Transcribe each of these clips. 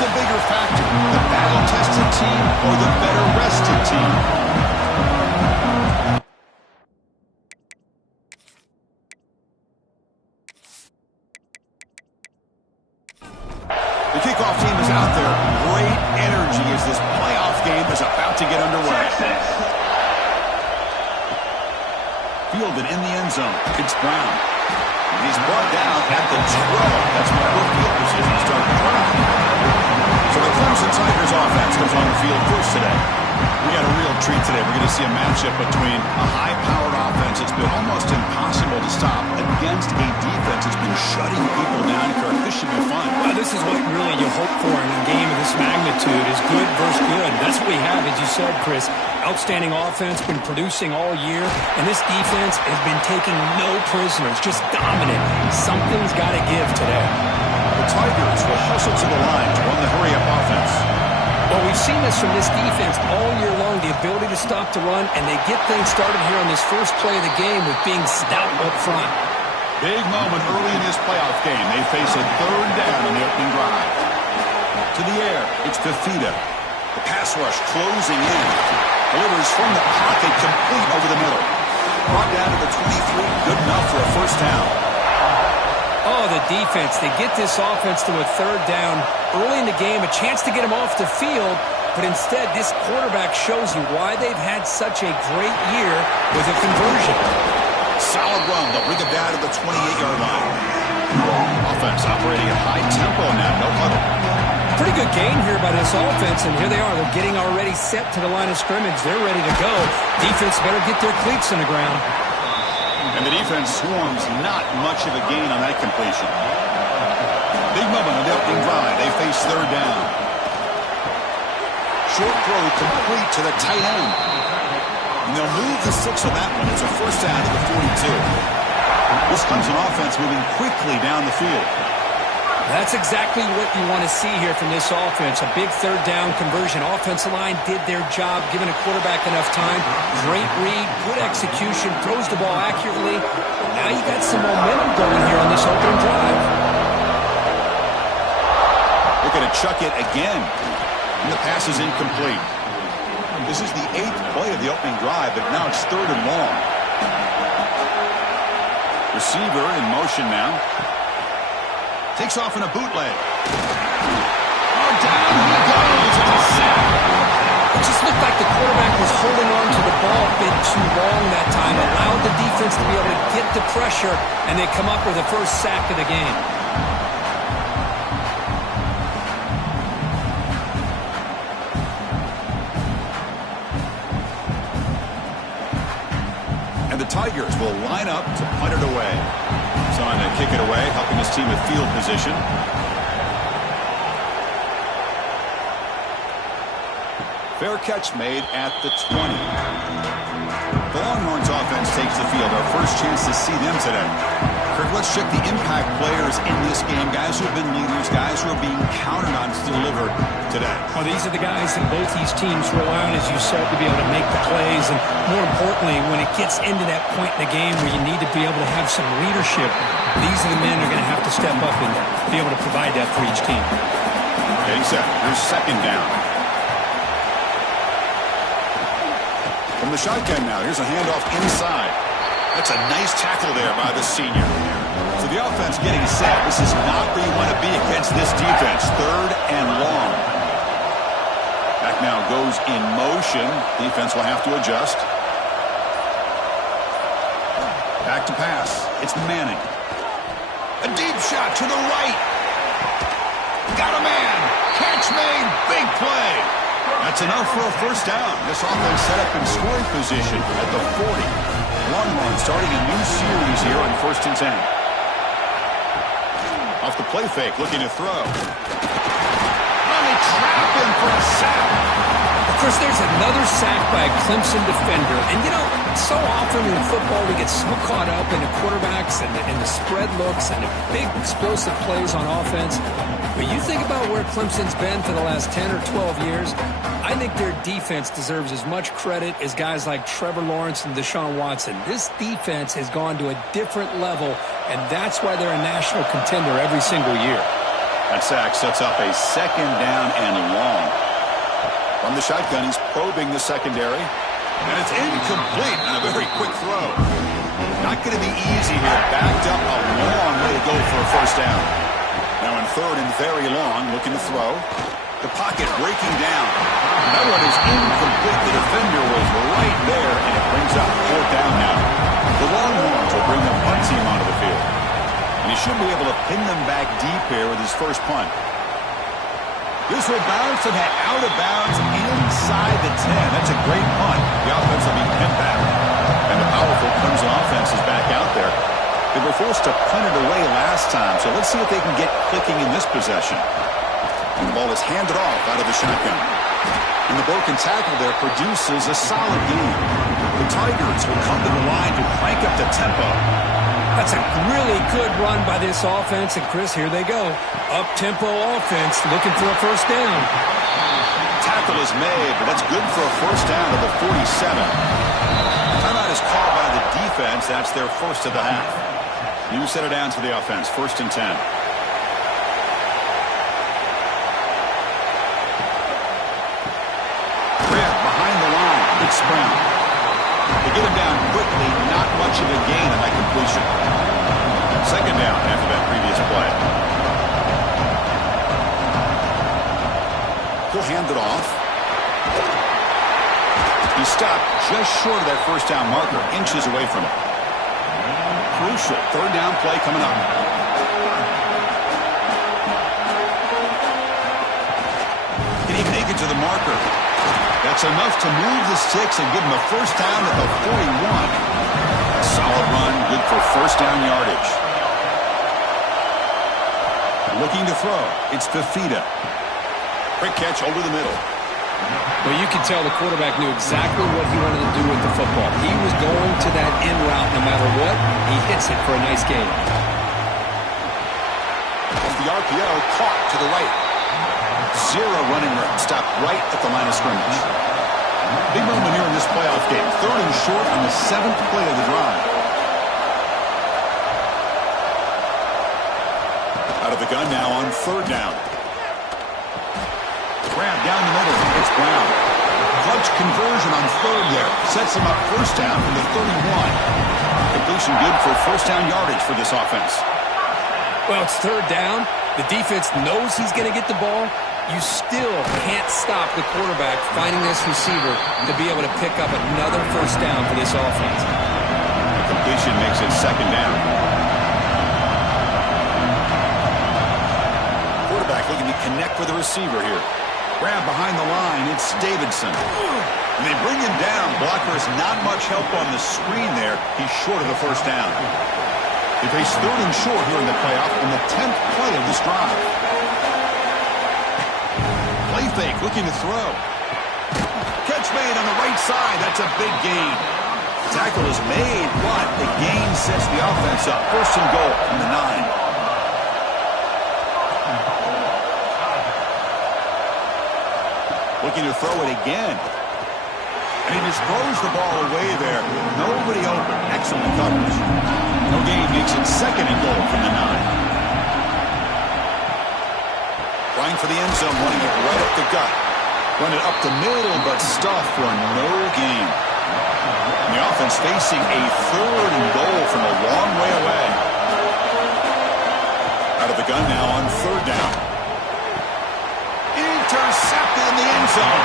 the bigger factor, the battle-tested team or the better-rested team? The kickoff team is out there. Great energy as this playoff game is about to get underway. Fielded in the end zone. It's Brown. And he's brought down at the 12. That's my good field position to start the drive. So the Clemson Tigers offense comes on the field first today. We got a real treat today. We're going to see a matchup between a high-powered offense that's been almost impossible to stop against a defense that's been shutting people down. Kirk, this should be fun. Well, this is what really you hope for in a game of this magnitude is good versus good. That's what we have, as you said, Chris. Outstanding offense, been producing all year, and this defense has been taking no prisoners, just dominant. Something's got to give today. The Tigers will hustle to the line to run the hurry-up offense. Well, we've seen this from this defense all year long, the ability to stop the run, and they get things started here on this first play of the game with being stout up front. Big moment early in this playoff game. They face a third down on the opening drive. To the air, it's Fafita. The pass rush closing in. Delivers from the pocket, complete over the middle. Brought down to the 23, good enough for a first down. Oh, the defense. They get this offense to a third down early in the game, a chance to get them off the field, but instead this quarterback shows you why they've had such a great year with a conversion. Solid run. They'll bring it down to the 28-yard line. Offense operating at high tempo now. No huddle. Pretty good gain here by this offense, and here they are. They're getting already set to the line of scrimmage. They're ready to go. Defense better get their cleats in the ground. And the defense swarms, not much of a gain on that completion. Big moment on the opening drive. They face third down. Short throw complete to the tight end. And they'll move the 6 on that one. It's a first down to the 42. This Clemson offense moving quickly down the field. That's exactly what you want to see here from this offense. A big third down conversion. Offensive line did their job, giving a quarterback enough time. Great read, good execution, throws the ball accurately. Now you got some momentum going here on this opening drive. They're going to chuck it again. And the pass is incomplete. This is the 8th play of the opening drive, but now it's third and long. Receiver in motion now. Takes off in a bootleg. Oh, down he goes. It's a sack. It just looked like the quarterback was holding on to the ball a bit too long that time. Allowed the defense to be able to get the pressure, and they come up with the first sack of the game. And the Tigers will line up to punt it away. On to kick it away, helping his team with field position. Fair catch made at the 20. The Longhorns offense takes the field. Our first chance to see them today. Kirk, let's check the impact players in this game. Guys who have been leaders, guys who are being counted on to deliver today. Well, these are the guys that both these teams rely on, as you said, to be able to make the plays. And more importantly, when it gets into that point in the game where you need to be able to have some leadership, these are the men who are going to have to step up and be able to provide that for each team. Okay, set. Here's second down. From the shotgun now, here's a handoff inside. That's a nice tackle there by the senior. So the offense getting set. This is not where you want to be against this defense. Third and long. Back now goes in motion. Defense will have to adjust. Back to pass. It's Manning. A deep shot to the right. Got a man. Catch made. Big play. That's enough for a first down. This offense set up in scoring position at the 40. Longhorns starting a new series here on 1st and 10. Off the play fake, looking to throw. And they trap him for a sack. Of course, there's another sack by a Clemson defender. And, you know, so often in football we get so caught up in the quarterbacks and the spread looks and the big explosive plays on offense. But you think about where Clemson's been for the last 10 or 12 years, I think their defense deserves as much credit as guys like Trevor Lawrence and Deshaun Watson. This defense has gone to a different level, and that's why they're a national contender every single year. That sack sets up a second down and long. From the shotgun, he's probing the secondary. And it's incomplete on a very quick throw. Not going to be easy here. Backed up a long way to go for a first down. Now in third and very long, looking to throw. The pocket breaking down. That one is incomplete. The defender was right there, and it brings up fourth down now. The Longhorns will bring the punt team onto the field. And he should be able to pin them back deep here with his first punt. This will bounce and head out of bounds inside the 10. That's a great punt. The offense will be pinned back. And the powerful Clemson offense is back out there. They were forced to punt it away last time, so let's see if they can get clicking in this possession. And the ball is handed off out of the shotgun. And the broken tackle there produces a solid gain. The Tigers will come to the line to crank up the tempo. That's a really good run by this offense. And, Chris, here they go. Up-tempo offense looking for a first down. Tackle is made, but that's good for a first down to the 47. Timeout is called by the defense. That's their first of the half. New set it down to the offense. First and 10. Grant behind the line. It's Brown. They get him down quickly. Not much of a gain on that completion. Second down after that previous play. He'll hand it off. He stopped just short of that first down marker, inches away from it. Crucial third down play coming up. Can he make it to the marker? That's enough to move the sticks and give him a first down at the 41. A solid run, good for first down yardage. Looking to throw. It's Fafita. Quick catch over the middle. Well, you could tell the quarterback knew exactly what he wanted to do with the football. He was going to that in route no matter what. He hits it for a nice gain. As the RPO caught to the right. Zero running room. Stopped right at the line of scrimmage. Big moment here in this playoff game. Third and short on the 7th play of the drive. Out of the gun now on third down. Grab down the middle. It's Brown. Clutch conversion on third there. Sets him up first down from the 31. Completion good for first down yardage for this offense. Well, it's third down. The defense knows he's going to get the ball. You still can't stop the quarterback finding this receiver to be able to pick up another first down for this offense. The completion makes it second down. Quarterback looking to connect with the receiver here. Grab behind the line. It's Davidson. And they bring him down. Blocker has not much help on the screen there. He's short of the first down. They face third and short here in the playoff on the 10th play of this drive. Play fake, looking to throw. Catch made on the right side. That's a big gain. Tackle is made, but the gain sets the offense up. First and goal from the 9. Looking to throw it again. And he just throws the ball away there. Nobody open. Excellent coverage. No gain makes it second and goal from the 9. Trying for the end zone, running it right up the gut. Run it up the middle, but stuffed for no gain. And the offense facing a third and goal from a long way away. Out of the gun now on third down. Intercepted in the end zone.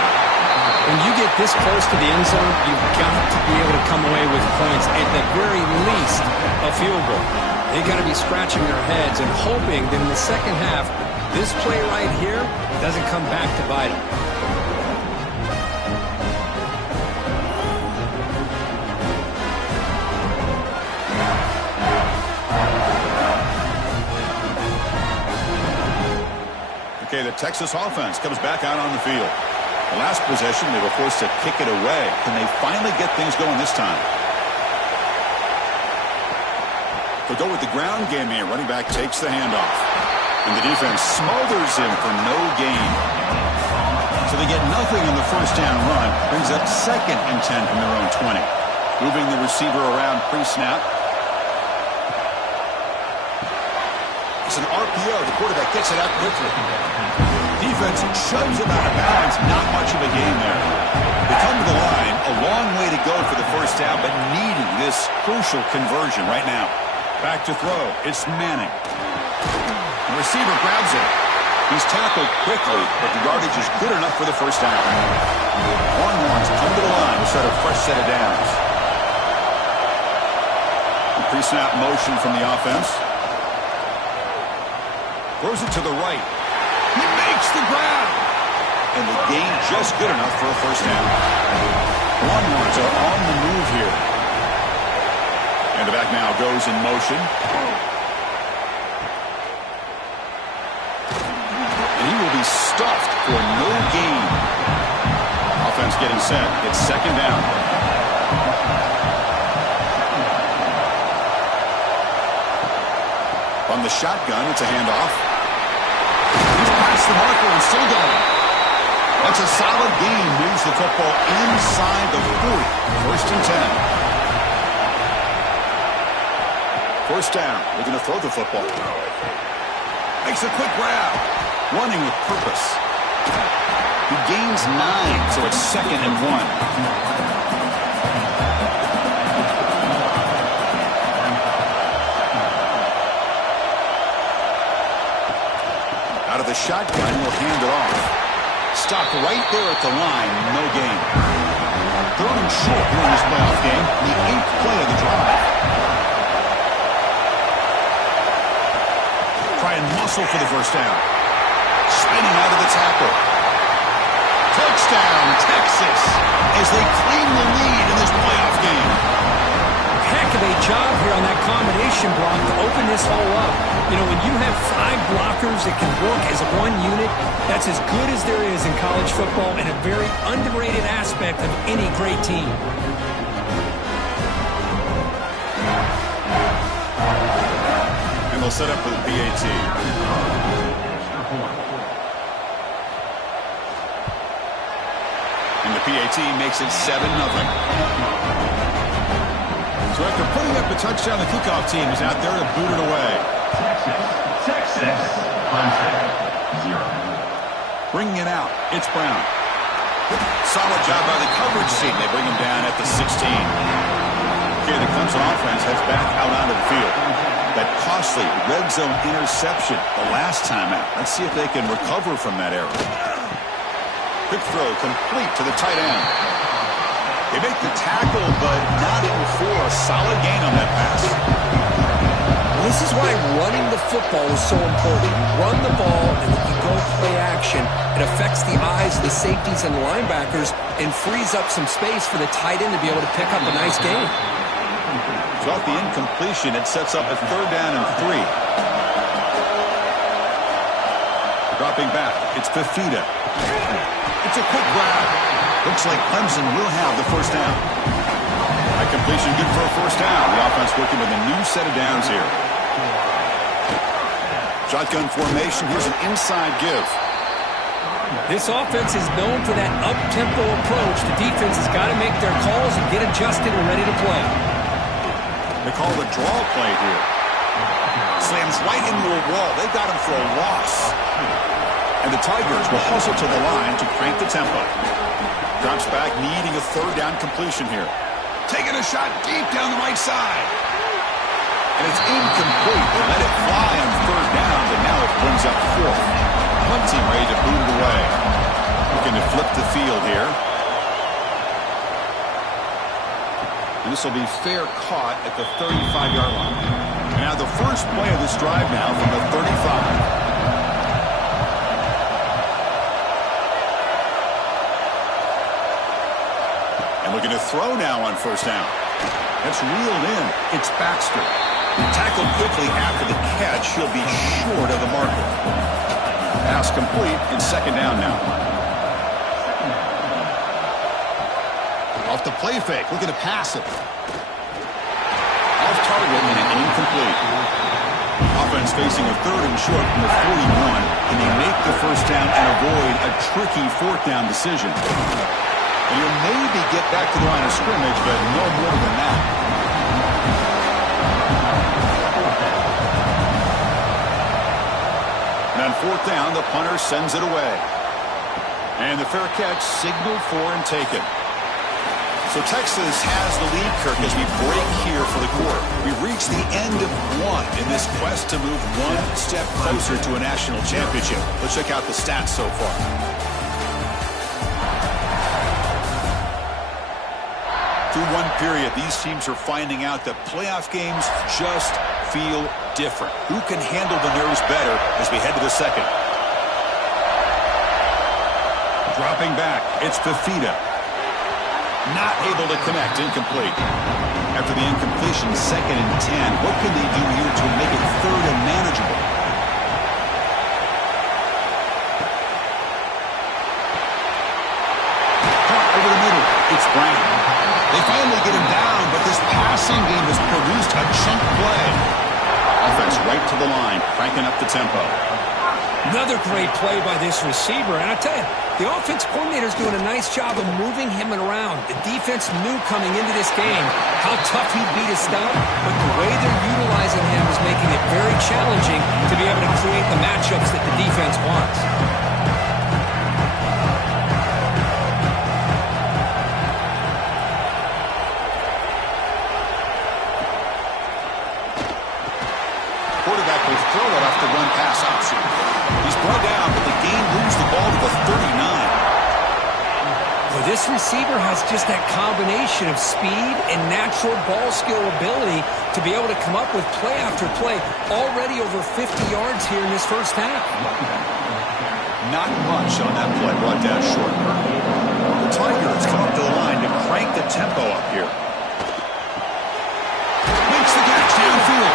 When you get this close to the end zone, you've got to be able to come away with points, at the very least a field goal. They've got to be scratching their heads and hoping that in the second half, this play right here doesn't come back to bite them. Okay, the Texas offense comes back out on the field. The last possession, they were forced to kick it away. Can they finally get things going this time? They'll go with the ground game here. Running back takes the handoff. And the defense smothers him for no gain. So they get nothing on the first down run. Brings up second and 10 from their own 20. Moving the receiver around pre-snap. It's an RPO. The quarterback gets it out quickly. Defense shoves him out of bounds. Not much of a gain there. They come to the line. A long way to go for the first down, but needing this crucial conversion right now. Back to throw. It's Manning. The receiver grabs it. He's tackled quickly, but the yardage is good enough for the first down. Longhorns come to the line to start a fresh set of downs. Pre-snap motion from the offense. Throws it to the right. He makes the grab. And the gain just good enough for a first down. Longhorns are on the move here. And the back now goes in motion. And he will be stuffed for no gain. Offense getting set. It's second down. On the shotgun, it's a handoff. He's past the marker and still going. That's a solid gain. Moves the football inside the 40. First and 10. First down. We're going to throw the football. Makes a quick grab. Running with purpose. He gains 9, so it's second and 1. Out of the shotgun, will hand it off. Stopped right there at the line, no gain. Third and short here in this playoff game, the 8th play of the drive. Try and muscle for the first down. Spinning out of the tackle. Touchdown, Texas, as they claim the lead in this playoff game. Heck of a job here on that combination block to open this hole up. You know, when you have 5 blockers that can work as one unit, that's as good as there is in college football and a very underrated aspect of any great team. And they'll set up for the PAT. And the PAT makes it 7-0. So after putting up a touchdown, the kickoff team is out there to boot it away. Texas, Clemson, 0. Bringing it out, it's Brown. Solid job by the coverage team. They bring him down at the 16. Here, the Clemson offense heads back out onto the field. That costly red zone interception the last time out. Let's see if they can recover from that error. Quick throw complete to the tight end. They make the tackle, but not in for a solid gain on that pass. This is why running the football is so important. You run the ball, and if you go play action, it affects the eyes of the safeties and the linebackers and frees up some space for the tight end to be able to pick up a nice gain. So off the incompletion, it sets up a third down and 3. Dropping back, it's Fafita. It's a quick grab. Looks like Clemson will have the first down. That completion good for a first down. The offense working with a new set of downs here. Shotgun formation. Here's an inside give. This offense is known for that up-tempo approach. The defense has got to make their calls and get adjusted and ready to play. They call the draw play here. Slams right into a wall. They got him for a loss. And the Tigers will hustle to the line to crank the tempo. Drops back, needing a third down completion here. Taking a shot deep down the right side. And it's incomplete. They let it fly on third down, but now it brings up 4th. Punt team ready to boot it away. Looking to flip the field here. And this will be fair caught at the 35-yard line. And now the first play of this drive now from the 35. Looking to throw now on first down. That's reeled in. It's Baxter. Tackled quickly after the catch. He'll be short of the marker. Pass complete. It's second down now. Off the play fake. Looking to pass it. Off target and an incomplete. Offense facing a third and short from the 41. Can they make the first down and avoid a tricky fourth down decision? And you'll maybe get back to the line of scrimmage, but no more than that. fourth down, the punter sends it away. And the fair catch signaled for and taken. So Texas has the lead, Kirk, as we break here for the quarter. We've reached the end of one in this quest to move one step closer to a national championship. Let's check out the stats so far. Through one period, these teams are finding out that playoff games just feel different. Who can handle the nerves better as we head to the second? Dropping back, it's Fafita. Not able to connect, incomplete. After the incompletion, 2nd and 10. What can they do here to make it 3rd and manageable? Caught over the middle, it's Brown. They finally get him down, but this passing game has produced a chunk play. Offense right to the line, cranking up the tempo. Another great play by this receiver. And I tell you, the offense coordinator's doing a nice job of moving him around. The defense knew coming into this game how tough he'd be to stop, but the way they're utilizing him is making it very challenging to be able to create the matchups that the defense wants. Quarterback will throw it off the run pass option. He's brought down, but the game moves the ball to the 39. Well, this receiver has just that combination of speed and natural ball skill ability to be able to come up with play after play. Already over 50 yards here in this first half. Not much on that play, brought down short. The Tigers come up to the line to crank the tempo up here. Makes the catch downfield.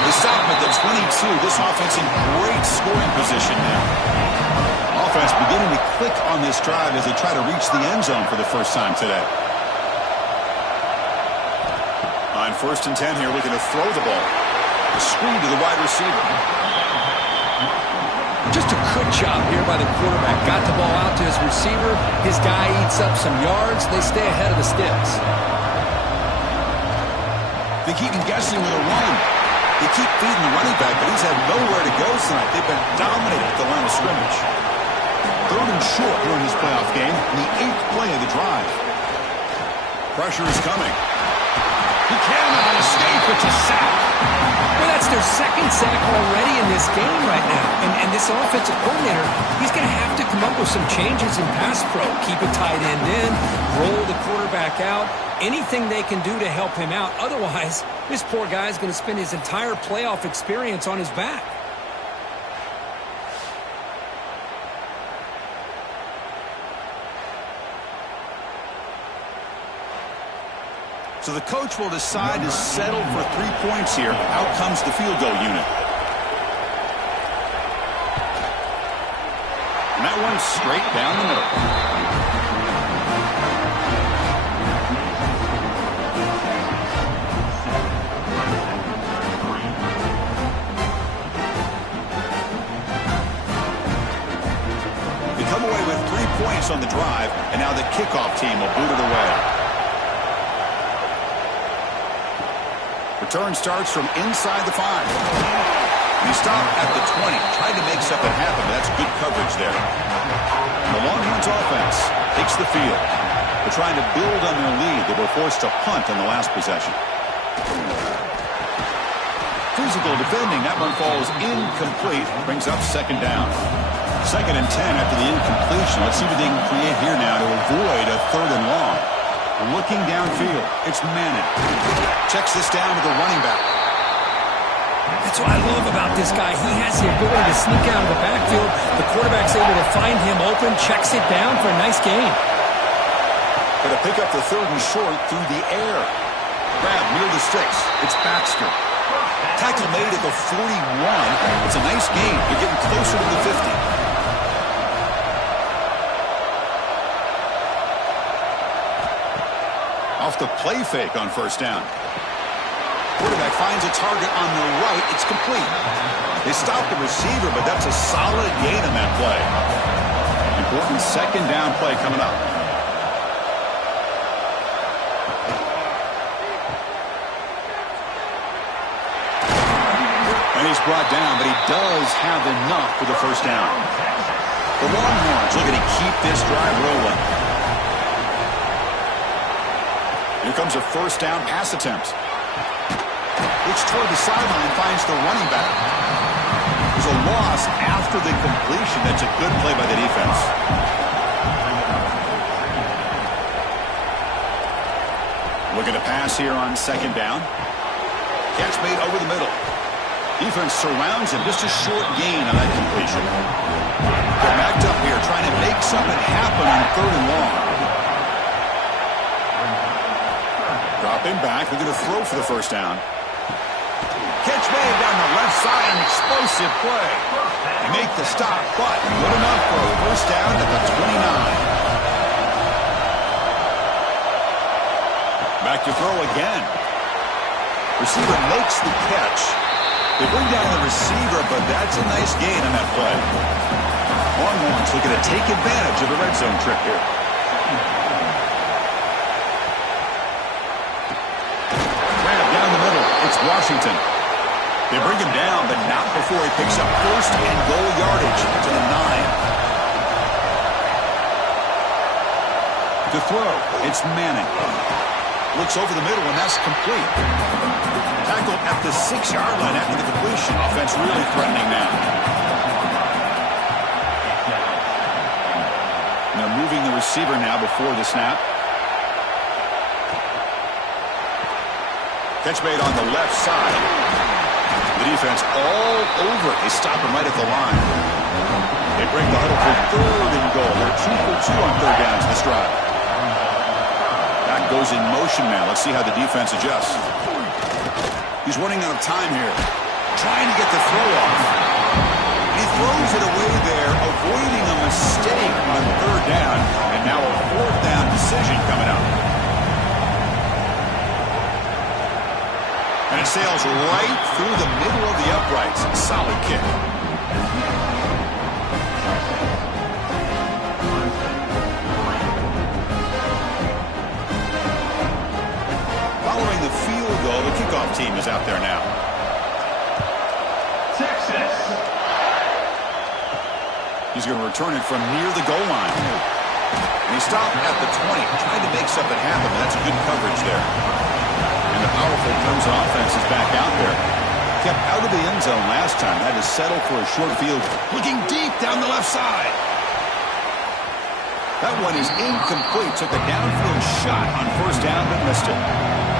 The stop at the 22. This offense in great scoring position now. Offense beginning to click on this drive as they try to reach the end zone for the first time today. On 1st and 10 here, looking to throw the ball. A screen to the wide receiver. Just a good job here by the quarterback. Got the ball out to his receiver. His guy eats up some yards. They stay ahead of the sticks. They keep him guessing with a run. They keep feeding the running back, but he's had nowhere to go tonight. They've been dominated at the line of scrimmage. 3rd and short here in this playoff game, in the 8th play of the drive. Pressure is coming. He cannot escape. It's a sack. Well, that's their 2nd sack already in this game right now. And this offensive coordinator, he's going to have to come up with some changes in pass pro. Keep a tight end in, roll the quarterback out. Anything they can do to help him out. Otherwise, this poor guy is going to spend his entire playoff experience on his back. So the coach will decide to settle for 3 points here. Out comes the field goal unit. And that one's straight down the middle. Come away with 3 points on the drive, and now the kickoff team will boot it away. Return starts from inside the 5. He stopped at the 20, tried to make something happen, but that's good coverage there. And the Longhorns offense takes the field. They're trying to build on their lead. They were forced to punt on the last possession. Physical defending, that one falls incomplete, brings up 2nd down. 2nd and 10 after the incompletion. Let's see what they can create here now to avoid a 3rd and long. Looking downfield, it's Manning. Checks this down to the running back. That's what I love about this guy. He has the ability to sneak out of the backfield. The quarterback's able to find him open, checks it down for a nice gain. Going to pick up the 3rd and short through the air. Grab near the sticks. It's Baxter. Tackle made at the 41. It's a nice gain. They're getting closer to the 50. Off the play fake on 1st down. Quarterback finds a target on the right. It's complete. They stop the receiver, but that's a solid gain on that play. Important 2nd down play coming up. And he's brought down, but he does have enough for the first down. The Longhorns looking to keep this drive rolling. Here comes a first down pass attempt. Looks toward the sideline, finds the running back. There's a loss after the completion. That's a good play by the defense. Looking to pass here on second down. Catch made over the middle. Defense surrounds him. Just a short gain on that completion. They're backed up here trying to make something happen on third and long. Dropping back. They're going to throw for the first down. Catch made down the left side. An explosive play. They make the stop, but good enough for a first down at the 29. Back to throw again. Receiver makes the catch. They bring down the receiver, but that's a nice gain on that play. Longhorns looking to take advantage of the red zone trip here. Grab down the middle. It's Washington. They bring him down, but not before he picks up first and goal yardage to the 9. To throw, it's Manning. Looks over the middle, and that's complete. Tackled at the 6-yard line after the completion. Offense really threatening now. Now moving the receiver now before the snap. Catch made on the left side. The defense all over it. They stop him right at the line. They break the huddle for third and goal. They're 2 for 2 on third downs this drive. That goes in motion now. Let's see how the defense adjusts. He's running out of time here. Trying to get the throw off. He throws it away there, avoiding a mistake on third down. And now a fourth down decision coming up. And it sails right through the middle of the uprights. Solid kick. Following the field goal, the kickoff team is out there now. Texas. He's going to return it from near the goal line. And he stopped at the 20, trying to make something happen, but that's a good coverage there. And the powerful Clemson offense is back out there. Kept out of the end zone last time. Had to settle for a short field. Looking deep down the left side. That one is incomplete. Took a downfield shot on first down, but missed it.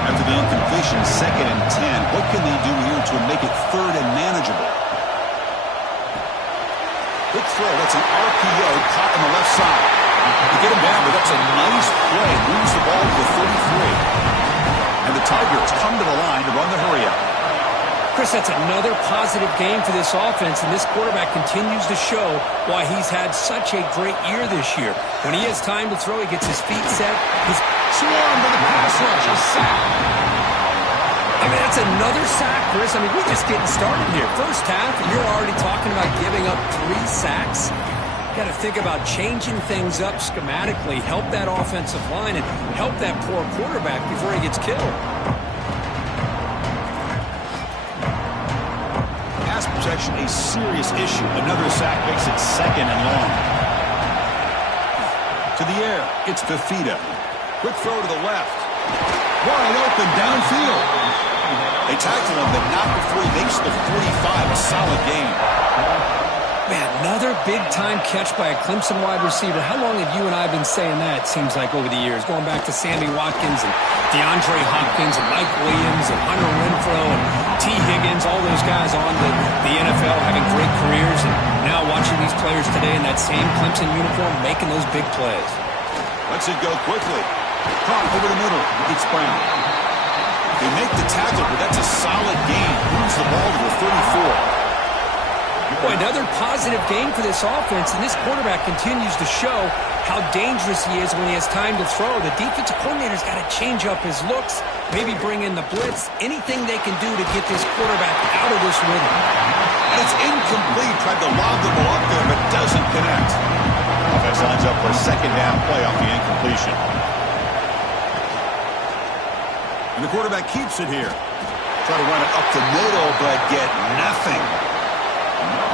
After the incompletion, 2nd and 10. What can they do here to make it third and manageable? Quick throw. That's an RPO caught on the left side. To get him down, but that's a nice play. Moves the ball to the 33. And the Tigers come to the line to run the hurry-up. Chris, that's another positive game for this offense, and this quarterback continues to show why he's had such a great year this year. When he has time to throw, he gets his feet set. He's swarmed by the pass rush. A sack. I mean, that's another sack, Chris. I mean, we're just getting started here. First half, and you're already talking about giving up 3 sacks. Got to think about changing things up schematically, help that offensive line, and help that poor quarterback before he gets killed. Pass protection, a serious issue. Another sack makes it 2nd and long. To the air, it's Fafita. Quick throw to the left. Wide open downfield. They tackle him, but not before he makes the 45. A solid game. Man, another big-time catch by a Clemson wide receiver. How long have you and I been saying that, seems like, over the years? Going back to Sammy Watkins and DeAndre Hopkins and Mike Williams and Hunter Renfrow and T. Higgins, all those guys on the NFL having great careers. And now watching these players today in that same Clemson uniform making those big plays. Lets it go quickly. Caught over the middle. It's Brown. They make the tackle, but that's a solid gain. Moves the ball to the 34. Boy, another positive game for this offense, and this quarterback continues to show how dangerous he is when he has time to throw. The defensive coordinator's got to change up his looks, maybe bring in the blitz, anything they can do to get this quarterback out of this rhythm. And it's incomplete. Tried to lob the ball up there, but doesn't connect. Offense lines up for a 2nd down play off the incompletion. And the quarterback keeps it here. Try to run it up the middle, but get nothing.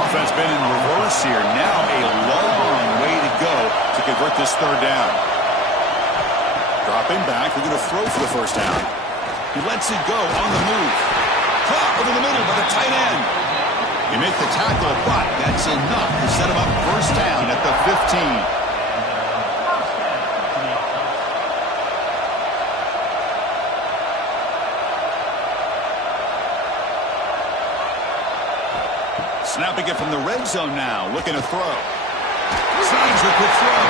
Offense been in reverse here. Now a long way to go to convert this third down. Dropping back. They're going to throw for the first down. He lets it go on the move. Caught over the middle by the tight end. You make the tackle, but that's enough to set him up first down at the 15. Snapping it from the red zone now, looking to throw. Signs a good throw.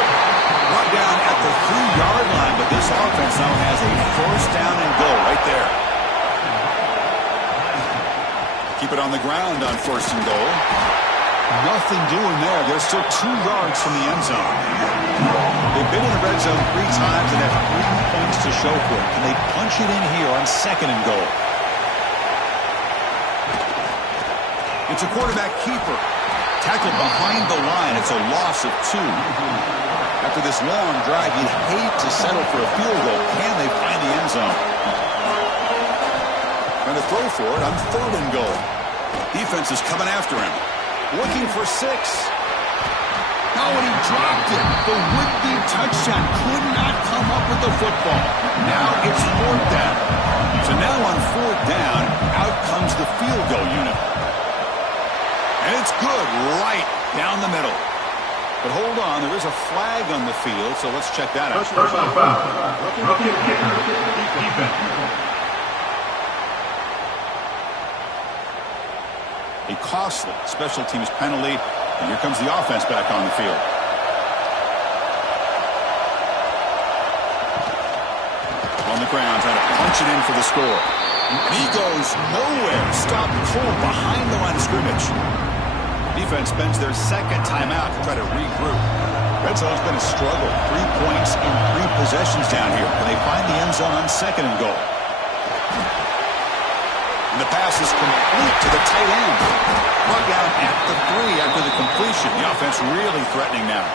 Brought down at the 3-yard line, but this offense now has a first down and goal right there. Keep it on the ground on first and goal. Nothing doing there. They're still 2 yards from the end zone. They've been in the red zone 3 times and have 3 points to show for it. Can they punch it in here on second and goal? It's a quarterback keeper. Tackled behind the line. It's a loss of 2. After this long drive, you'd hate to settle for a field goal. Can they find the end zone? Trying to throw for it on third and goal. Defense is coming after him. Looking for 6. Oh, and he dropped it. The would-be touchdown could not come up with the football. Now it's 4th down. So now on 4th down, out comes the field goal unit. And it's good right down the middle. But hold on, there is a flag on the field, so let's check that out. Personal foul. Rookie kicker. Defense. A costly special teams penalty, and here comes the offense back on the field. On the ground, trying to punch it in for the score. And he goes nowhere. Stopped cold behind the line of scrimmage. Defense spends their second timeout to try to regroup. Red zone's been a struggle. 3 points in 3 possessions down here. Can they find the end zone on second and goal? And the pass is complete to the tight end. Brought down at the 3 after the completion. The offense really threatening now.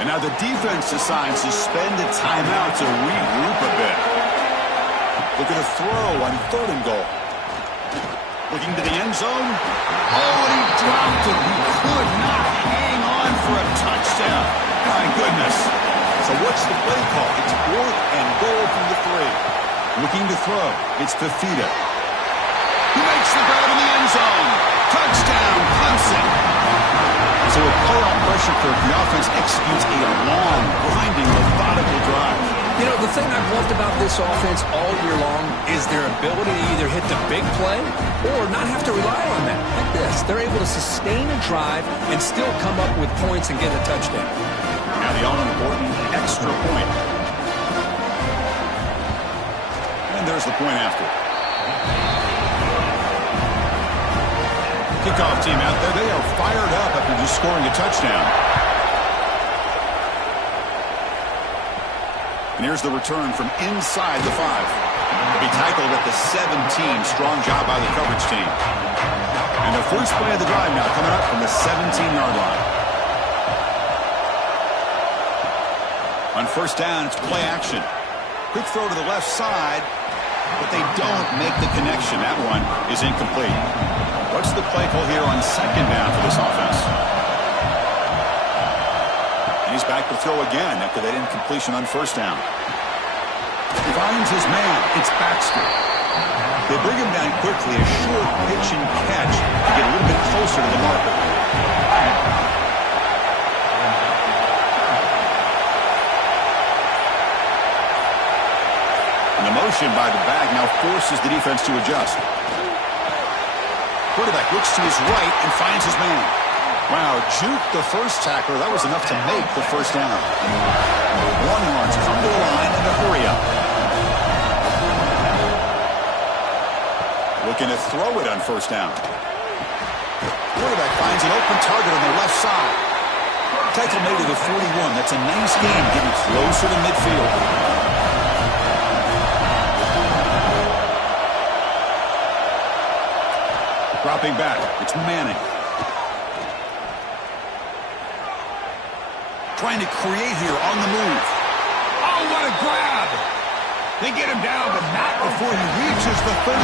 And now the defense decides to spend a timeout to regroup a bit. Looking to throw on third and goal. Looking to the end zone. Oh, and he dropped it. He could not hang on for a touchdown. My goodness. So what's the play call? It's 4th and goal from the 3. Looking to throw. It's Fafita. He makes the grab in the end zone. Touchdown, Clemson. So with playoff pressure curve, the offense executes a long, grinding, methodical drive. You know, the thing I've loved about this offense all year long is their ability to either hit the big play or not have to rely on that. Like this, they're able to sustain a drive and still come up with points and get a touchdown. Now the all-important extra point. And there's the point after. Kickoff team out there, they are fired up after just scoring a touchdown. And here's the return from inside the 5. He'll be tackled at the 17. Strong job by the coverage team. And the first play of the drive now coming up from the 17-yard line. On first down, it's play action. Quick throw to the left side, but they don't make the connection. That one is incomplete. What's the play call here on second down for this offense? And he's back to throw again after that incompletion on first down. He finds his man. It's Baxter. They bring him down quickly. A short pitch and catch to get a little bit closer to the marker. And the motion by the back now forces the defense to adjust. Quarterback looks to his right and finds his man. Wow, juke the first tackler. That was enough to make the first down. Longhorns come to the line in a hurry up. Looking to throw it on first down. Quarterback finds an open target on the left side. Tackle made to the 41. That's a nice gain, getting closer to midfield. Dropping back, it's Manning. Trying to create here on the move. Oh, what a grab! They get him down, but not before he reaches the 39.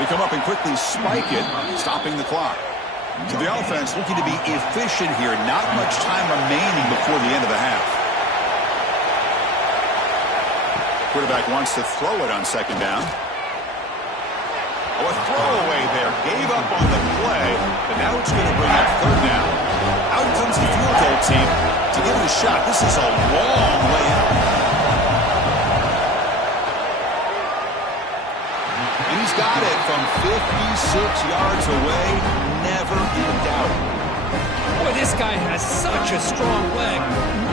They come up and quickly spike it, stopping the clock. So the offense looking to be efficient here. Not much time remaining before the end of the half. Quarterback wants to throw it on second down. Oh, a throwaway there. Gave up on the play, but now it's going to bring up third down. Out comes the field goal team to give it a shot. This is a long way out. And he's got it from 56 yards away. Never in doubt. Boy, this guy has such a strong leg.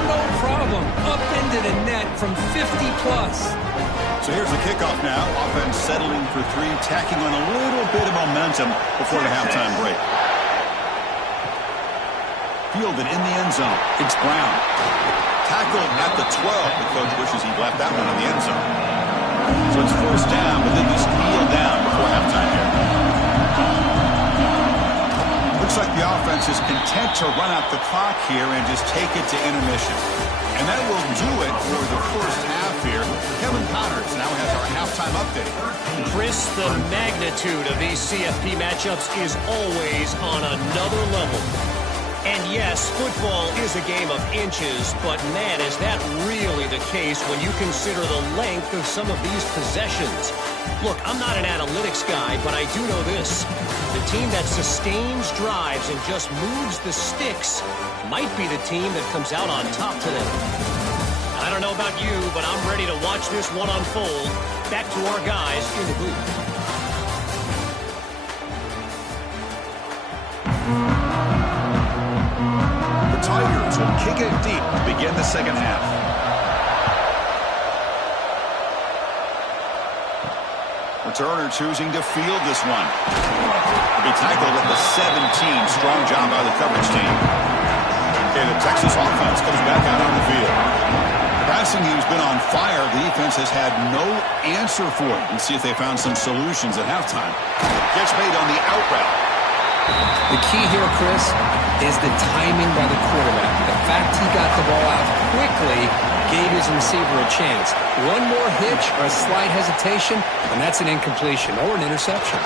No problem. Up into the net from 50-plus. So here's the kickoff now. Offense settling for three, tacking on a little bit of momentum before the halftime break. Fielded in the end zone. It's Brown. Tackled at the 12. The coach wishes he'd left that one in the end zone. So it's first down, but then just kneel down before halftime here. Looks like the offense is content to run out the clock here and just take it to intermission. And that will do it for the first half here. Kevin Connors now has our halftime update. Chris, the magnitude of these CFP matchups is always on another level. And yes, football is a game of inches, but man, is that really the case when you consider the length of some of these possessions. Look, I'm not an analytics guy, but I do know this. The team that sustains drives and just moves the sticks might be the team that comes out on top today. I don't know about you, but I'm ready to watch this one unfold. Back to our guys in the booth. Tigers will kick it deep to begin the second half. Returner choosing to field this one. He'll be tackled at the 17. Strong job by the coverage team. Okay, the Texas offense comes back out on the field. The passing game's been on fire. The defense has had no answer for it. Let's see if they found some solutions at halftime. Catch made on the out route. The key here, Chris, is the timing by the quarterback. The fact he got the ball out quickly gave his receiver a chance. One more hitch or a slight hesitation, and that's an incompletion or an interception.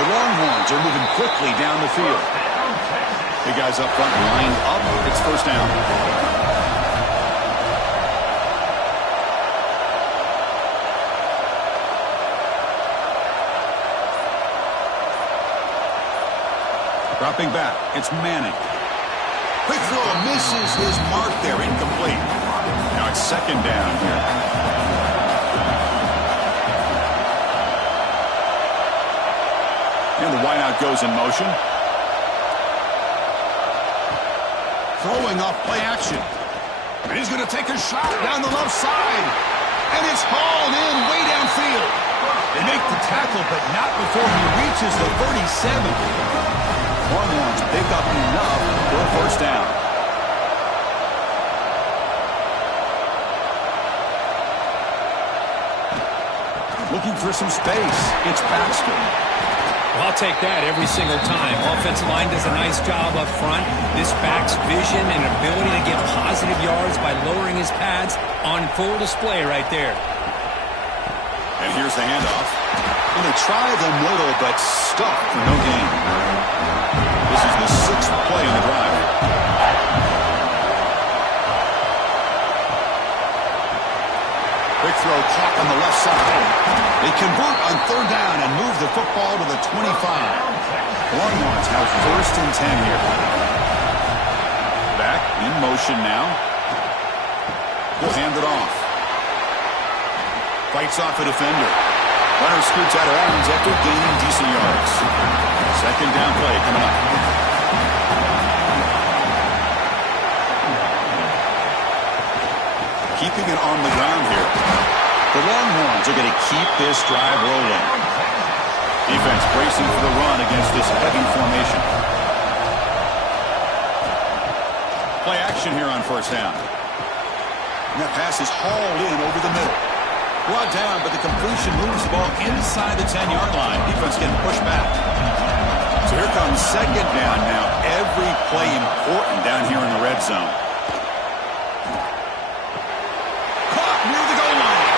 The Longhorns are moving quickly down the field. Big guys up front lined up. It's first down. Dropping back, it's Manning. Quick throw, misses his mark there, incomplete. Now it's second down here. And the wideout goes in motion. Throwing off play action. And he's going to take a shot down the left side. And it's hauled in way downfield. They make the tackle, but not before he reaches the 37. Longhorns pick up enough for a first down. Looking for some space. It's Baxter. Well, I'll take that every single time. Offensive line does a nice job up front. This back's vision and ability to get positive yards by lowering his pads on full display right there. And here's the handoff. Going to try the middle, but stuck for no gain. This is the sixth play in the drive. Quick throw caught on the left side. They convert on third down and move the football to the 25. Longhorns have first and 10 here. Back in motion now. He'll hand it off. Fights off a defender. Runner scoots out of bounds after gaining decent yards. Second down play coming up. Keeping it on the ground here. The Longhorns are going to keep this drive rolling. Defense bracing for the run against this heavy formation. Play action here on first down. And that pass is hauled in over the middle. Brought down, but the completion moves the ball inside the 10-yard line. Defense getting pushed back. So here comes comes second down now. Every play important down here in the red zone. Caught near the goal line.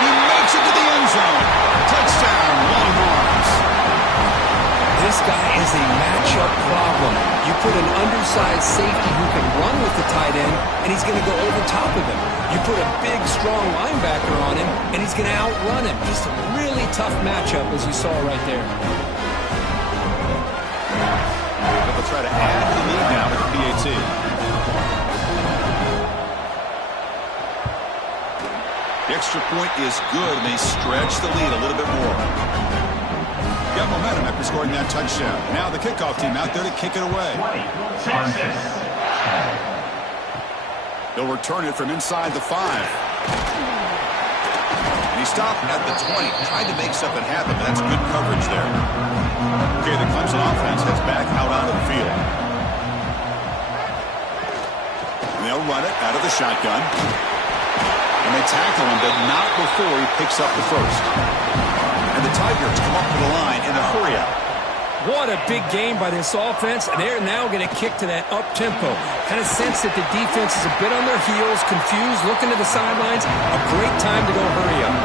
He makes it to the end zone. Touchdown, Longhorns. This guy is a matchup problem. You put an undersized safety who can run with the tight end, and he's going to go over top of him. You put a big, strong linebacker on him, and he's going to outrun him. Just a really tough matchup, as you saw right there. They'll try to add to the lead now with the PAT. The extra point is good, and they stretch the lead a little bit more. Got momentum after scoring that touchdown. Now the kickoff team out there to kick it away. They'll return it from inside the 5. And he stopped at the 20. Tried to make something happen, but that's good coverage there. Okay, the Clemson offense heads back out onto the field. And they'll run it out of the shotgun. And they tackle him, but not before he picks up the first. And the Tigers come up to the line in a hurry-up. What a big game by this offense, and they're now going to kick to that up-tempo. Kind of sense that the defense is a bit on their heels, confused, looking to the sidelines. A great time to go hurry up.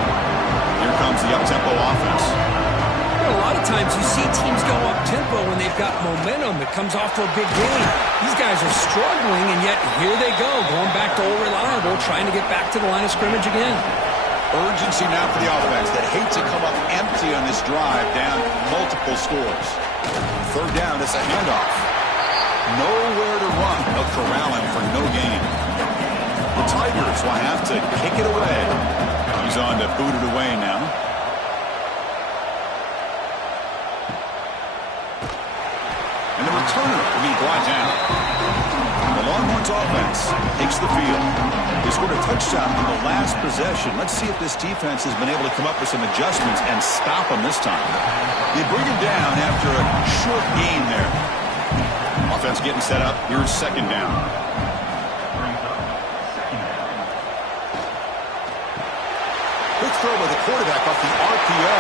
Here comes the up-tempo offense. A lot of times you see teams go up-tempo when they've got momentum. It comes off to a big game. These guys are struggling, and yet here they go, going back to old reliable, trying to get back to the line of scrimmage again. Urgency now for the offense that hates to come up empty on this drive, down multiple scores. Third down, it's a handoff. Nowhere to run. They'll corral him for no gain. The Tigers will have to kick it away. He's on to boot it away now. And the returner will be brought down. The Longhorns offense takes the field. They scored a touchdown in the last possession. Let's see if this defense has been able to come up with some adjustments and stop them this time. They bring him down after a short gain there. Offense getting set up. Here's second down. Quick throw by the quarterback off the RPO.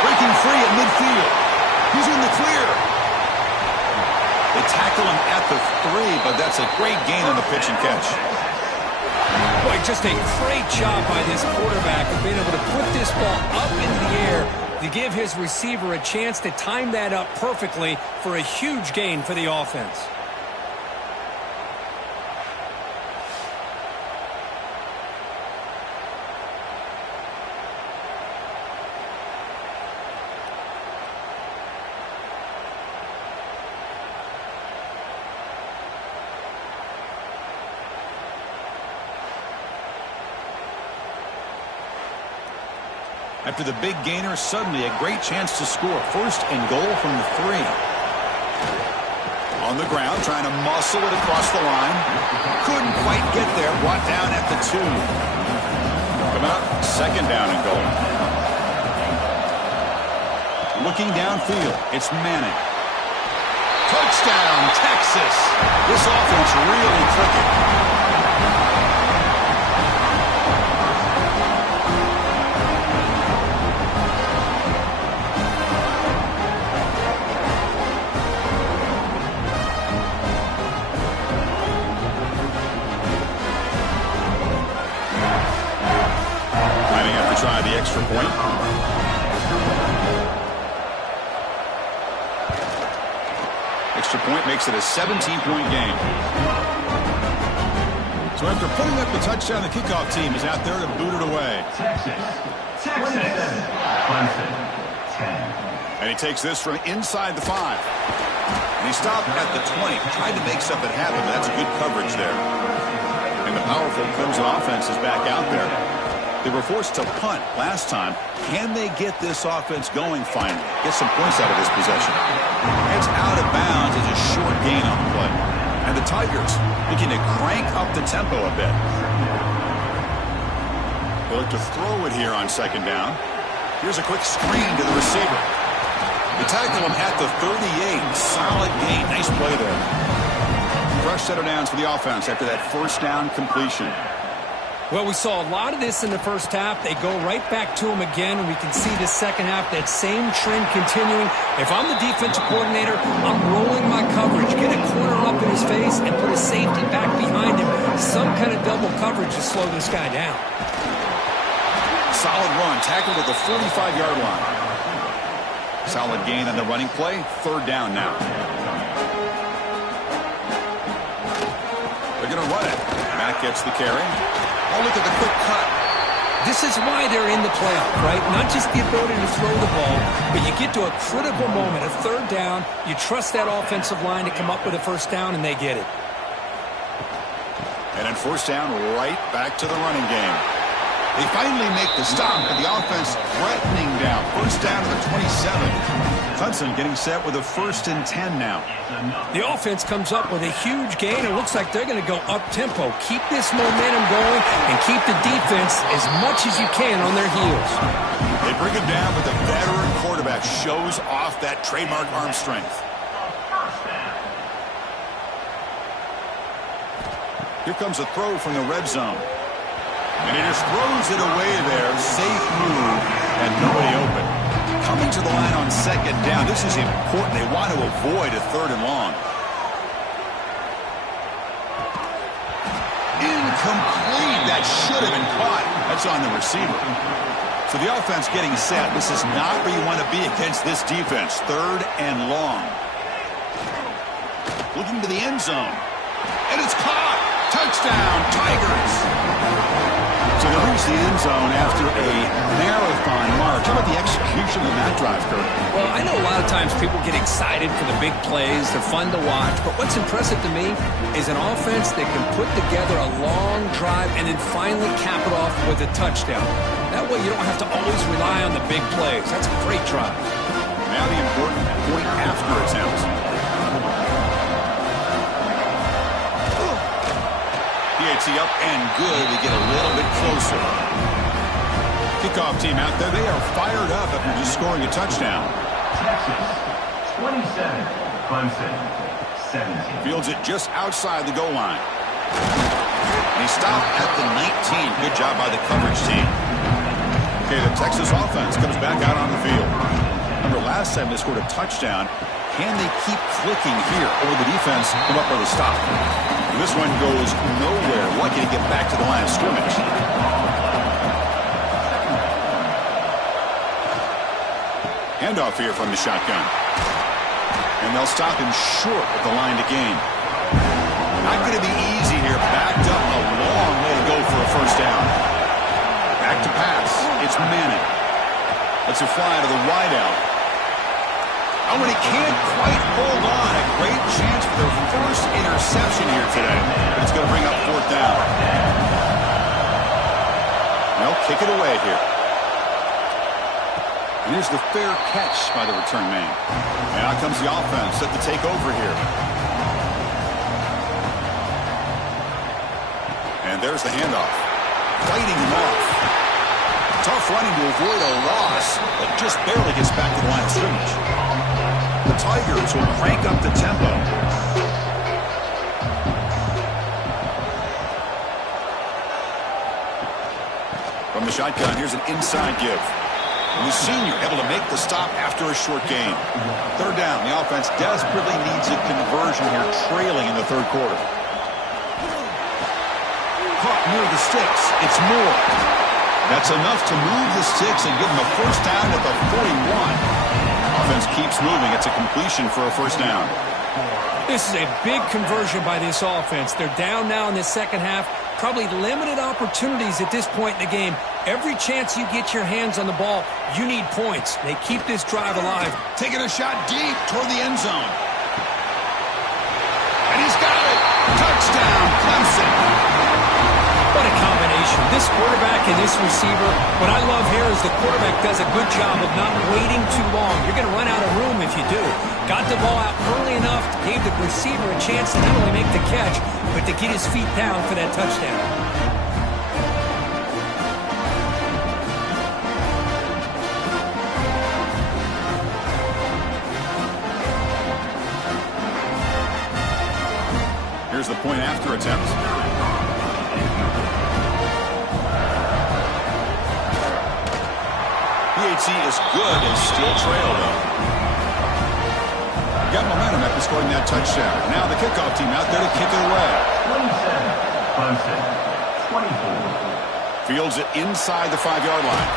Breaking free at midfield. He's in the clear. They tackle him at the 3, but that's a great gain on the pitch and catch. Boy, just a great job by this quarterback of being able to put this ball up into the air to give his receiver a chance to time that up perfectly for a huge gain for the offense. After the big gainer, suddenly a great chance to score. First and goal from the 3. On the ground, trying to muscle it across the line. Couldn't quite get there. Brought down at the 2. Coming up, second down and goal. Looking downfield, it's Manning. Touchdown, Texas. This offense really clicking. Try the extra point. Extra point makes it a 17-point game. So after putting up the touchdown, the kickoff team is out there to boot it away. Texas. Clemson. 10. And he takes this from inside the 5. And he stopped at the 20. Tried to make something happen, but that's good coverage there. And the powerful Clemson offense is back out there. They were forced to punt last time. Can they get this offense going finally? Get some points out of this possession. It's out of bounds. It's a short gain on the play. And the Tigers looking to crank up the tempo a bit. They look to throw it here on second down. Here's a quick screen to the receiver. They tackle him at the 38. Solid gain. Nice play there. Fresh set of downs for the offense after that first down completion. Well, we saw a lot of this in the first half. They go right back to him again, and we can see the second half, that same trend continuing. If I'm the defensive coordinator, I'm rolling my coverage. Get a corner up in his face and put a safety back behind him. Some kind of double coverage to slow this guy down. Solid run, tackled at the 45-yard line. Solid gain on the running play. Third down now. They're going to run it. Matt gets the carry. Oh, look at the quick cut. This is why they're in the playoff, right? Not just the ability to throw the ball, but you get to a critical moment, a third down. You trust that offensive line to come up with a first down, and they get it. And then first down, right back to the running game. They finally make the stop, and the offense threatening down. First down to the 27. Clemson getting set with a 1st and 10 now. The offense comes up with a huge gain. It looks like they're going to go up-tempo. Keep this momentum going and keep the defense as much as you can on their heels. They bring him down, but the veteran quarterback shows off that trademark arm strength. Here comes a throw from the red zone. And he just throws it away there. Safe move and nobody open. Coming to the line on second down. This is important. They want to avoid a 3rd and long. Incomplete. That should have been caught. That's on the receiver. So the offense getting set. This is not where you want to be against this defense. 3rd and long. Looking to the end zone. And it's caught. Touchdown, Tigers. So they reach the end zone after a marathon march. How about the execution of that drive, Kurt? Well, I know a lot of times people get excited for the big plays. They're fun to watch. But what's impressive to me is an offense that can put together a long drive and then finally cap it off with a touchdown. That way you don't have to always rely on the big plays. That's a great drive. Now the important point after attempt. PAT up and good. We get a little bit closer. Kickoff team out there. They are fired up after just scoring a touchdown. Texas, 27. Clemson, 17. Fields it just outside the goal line. And he stopped at the 19. Good job by the coverage team. Okay, the Texas offense comes back out on the field. Remember, last time they scored a touchdown. Can they keep clicking here, or the defense come up with a stop? This one goes nowhere. Lucky to get back to the line of scrimmage. Handoff here from the shotgun. And they'll stop him short at the line to gain. Not going to be easy here. Backed up a long way to go for a first down. Back to pass. It's Manning. Lets it fly to the wideout. Oh, and he can't quite hold on. A great chance for their first interception here today. But it's going to bring up 4th down. They'll kick it away here. And here's the fair catch by the return man. And out comes the offense set to take over here. And there's the handoff. Fighting him off. Tough running to avoid a loss, but just barely gets back to the line of scrimmage. The Tigers will crank up the tempo. From the shotgun, here's an inside give. And the senior able to make the stop after a short gain. 3rd down. The offense desperately needs a conversion here, trailing in the 3rd quarter. Caught near the sticks. It's Moore. That's enough to move the sticks and give them a first down at the 41. Offense keeps moving. It's a completion for a first down. This is a big conversion by this offense. They're down now in the second half. Probably limited opportunities at this point in the game. Every chance you get your hands on the ball, you need points. They keep this drive alive. Taking a shot deep toward the end zone. And he's got it. Touchdown, Clemson. What a combination. This quarterback and this receiver. What I love here is the quarterback does a good job of not waiting too long. You're going to run out of room if you do. Got the ball out early enough, gave the receiver a chance to not only make the catch, but to get his feet down for that touchdown. Here's the point after attempt. PAT is good as still trail, though. Got momentum after scoring that touchdown. Now the kickoff team out there to kick it away. 27, Clemson, 24. Fields it inside the 5-yard line.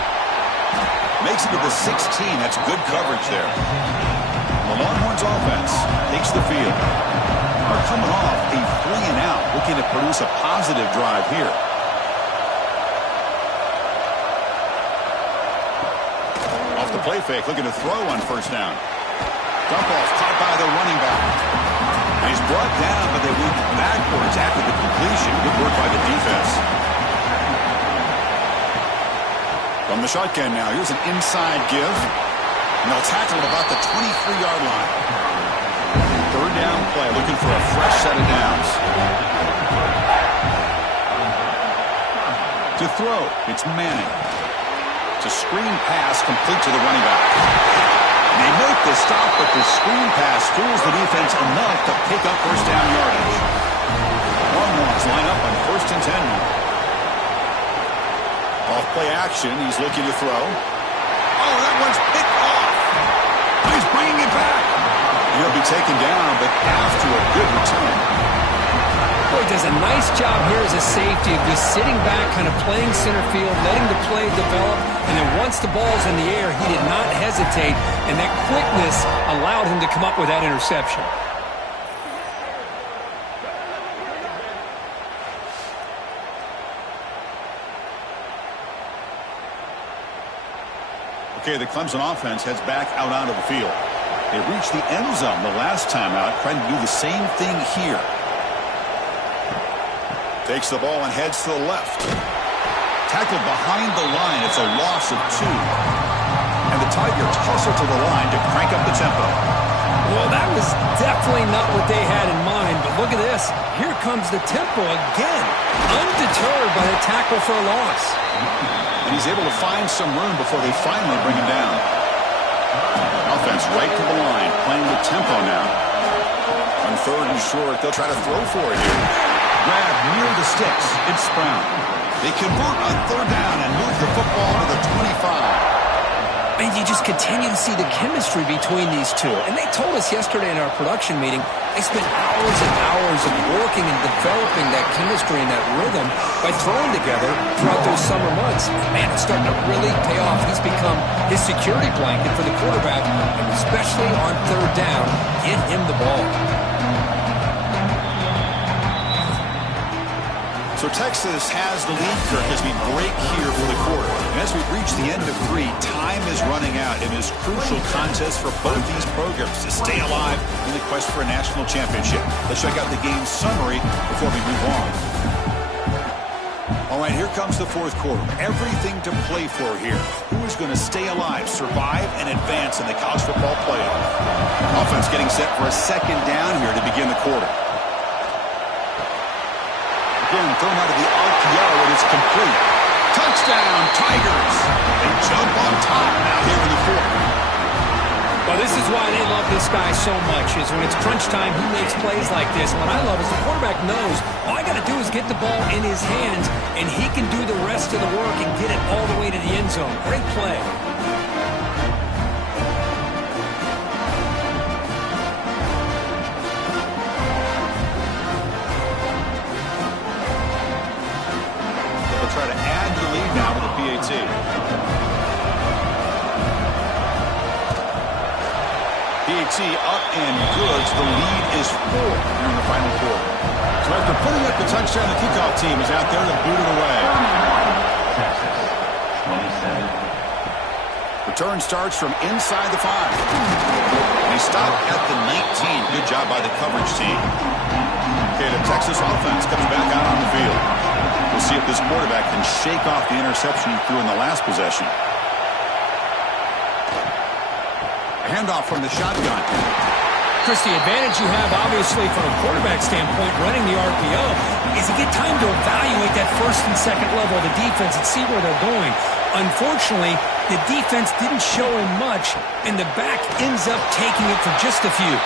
Makes it to the 16. That's good coverage there. The Longhorns offense takes the field. They're coming off a 3-and-out, looking to produce a positive drive here. Off the play fake, looking to throw on first down. Dump off caught by the running back. He's brought down, but they went backwards after the completion. Good work by the defense. From the shotgun now, here's an inside give. And they'll tackle at about the 23-yard line. Third down play, looking for a fresh set of downs. To throw, it's Manning. It's a screen pass complete to the running back. They make the stop, but the screen pass fools the defense enough to pick up first down yardage. Longhorns line up on 1st and 10. Off play action, he's looking to throw. Oh, that one's picked off. He's bringing it back. He'll be taken down, but after a good return. Boy, he does a nice job here as a safety of just sitting back, kind of playing center field, letting the play develop, and then once the ball's in the air, he did not hesitate, and that quickness allowed him to come up with that interception. Okay, the Clemson offense heads back out onto the field. They reached the end zone the last time out, trying to do the same thing here. Takes the ball and heads to the left. Tackled behind the line. It's a loss of 2. And the Tigers hustle to the line to crank up the tempo. Well, that was definitely not what they had in mind, but look at this. Here comes the tempo again. Undeterred by the tackle for a loss. And he's able to find some room before they finally bring him down. Offense right to the line, playing with tempo now. On 3rd and short, they'll try to throw for it here. Grab near the sticks. It's Brown. They convert on 3rd down and move the football to the 25. And you just continue to see the chemistry between these two. And they told us yesterday in our production meeting, they spent hours and hours of working and developing that chemistry and that rhythm by throwing together throughout those summer months. Man, it's starting to really pay off. He's become his security blanket for the quarterback, and especially on 3rd down, get him the ball. So Texas has the lead, Kirk, as we break here for the quarter. And as we reach the end of 3, time is running out in this crucial contest for both these programs to stay alive in the quest for a national championship. Let's check out the game summary before we move on. All right, here comes the 4th quarter. Everything to play for here. Who is going to stay alive, survive, and advance in the college football playoff? Offense getting set for a 2nd down here to begin the quarter. Again, thrown out of the RPO, and it's complete. Touchdown, Tigers! They jump on top now here in the 4th. Well, this is why they love this guy so much, is when it's crunch time, he makes plays like this. What I love is the quarterback knows all I got to do is get the ball in his hands, and he can do the rest of the work and get it all the way to the end zone. Great play. Try to add the lead now to the PAT. PAT up and good. So the lead is 4 here in the final quarter. So after putting up the touchdown, the kickoff team is out there to boot it away. Texas, 27. Return starts from inside the 5. They stop at the 19. Good job by the coverage team. Okay, the Texas offense comes back out on the field. We'll see if this quarterback can shake off the interception he threw in the last possession. A handoff from the shotgun. Chris, the advantage you have, obviously, from a quarterback standpoint, running the RPO, is you get time to evaluate that 1st and 2nd level of the defense and see where they're going. Unfortunately, the defense didn't show him much, and the back ends up taking it for just a few.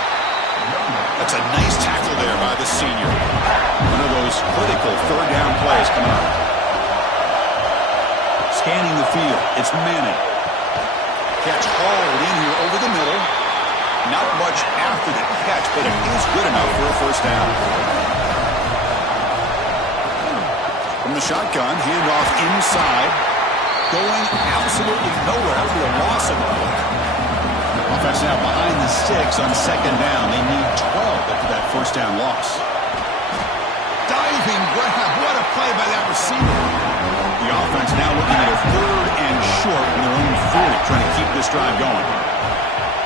That's a nice tackle there by the senior. One of those critical 3rd down plays coming up. Scanning the field, it's Manning. Catch hauled in here over the middle. Not much after the catch, but it is good enough for a first down. From the shotgun, handoff inside. Going absolutely nowhere. That'll be a loss of ball. Offense now behind the sticks on second down. They need 12 after that first down loss. Diving grab. What a play by that receiver. The offense now looking at a third and short in their own 40, trying to keep this drive going.